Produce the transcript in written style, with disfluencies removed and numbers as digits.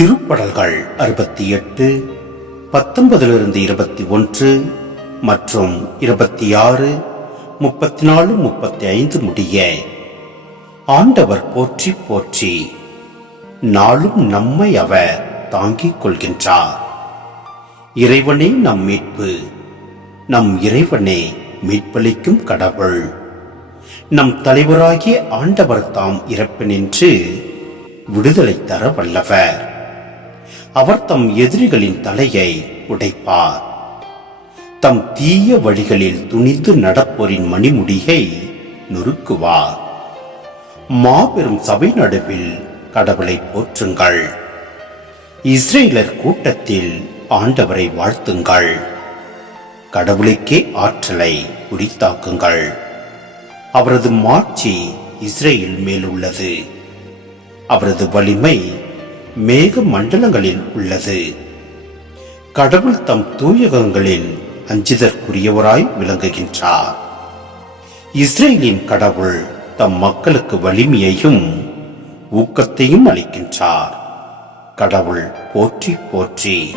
திருப்படல்கள் 68 19 21 மற்றும் 26 34 35 முடிய. ஆண்டவர் போற்றி போற்றி, நாளும் நம்மை அவர் தாங்கிக் கொள்கின்றார். இறைவனே நம் மீட்பு, நம் இறைவனே மீட்பளிக்கும் கடவுள். நம் தலைவராகிய ஆண்டவர் தாம் இறப்பினின்று விடுதலை தர வல்லவர். அவர் தம் எதிரிகளின் தலையை உடைப்பார். தம் தீய வழிகளில் துணிந்து நடப்போரின் மணிமுடியை நொறுக்குவார். மாபெரும் சபை நடுவில் கடவுளை போற்றுங்கள். இஸ்ரேலர் கூட்டத்தில் ஆண்டவரை வாழ்த்துங்கள். கடவுளுக்கே ஆற்றலை உரித்தாக்குங்கள். அவரது மாட்சி இஸ்ரேல் மேல் உள்ளது. அவரது வலிமை மேக மண்டலங்களில் உள்ளது. கடவுள் தம் தூயகங்களில் அஞ்சுதற்குரியவராய் விளங்குகின்றார். இஸ்ரேலின் கடவுள் தம் மக்களுக்கு வலிமையையும் ஊக்கத்தையும் அளிக்கின்றார். கடவுள் போற்றி போற்றி.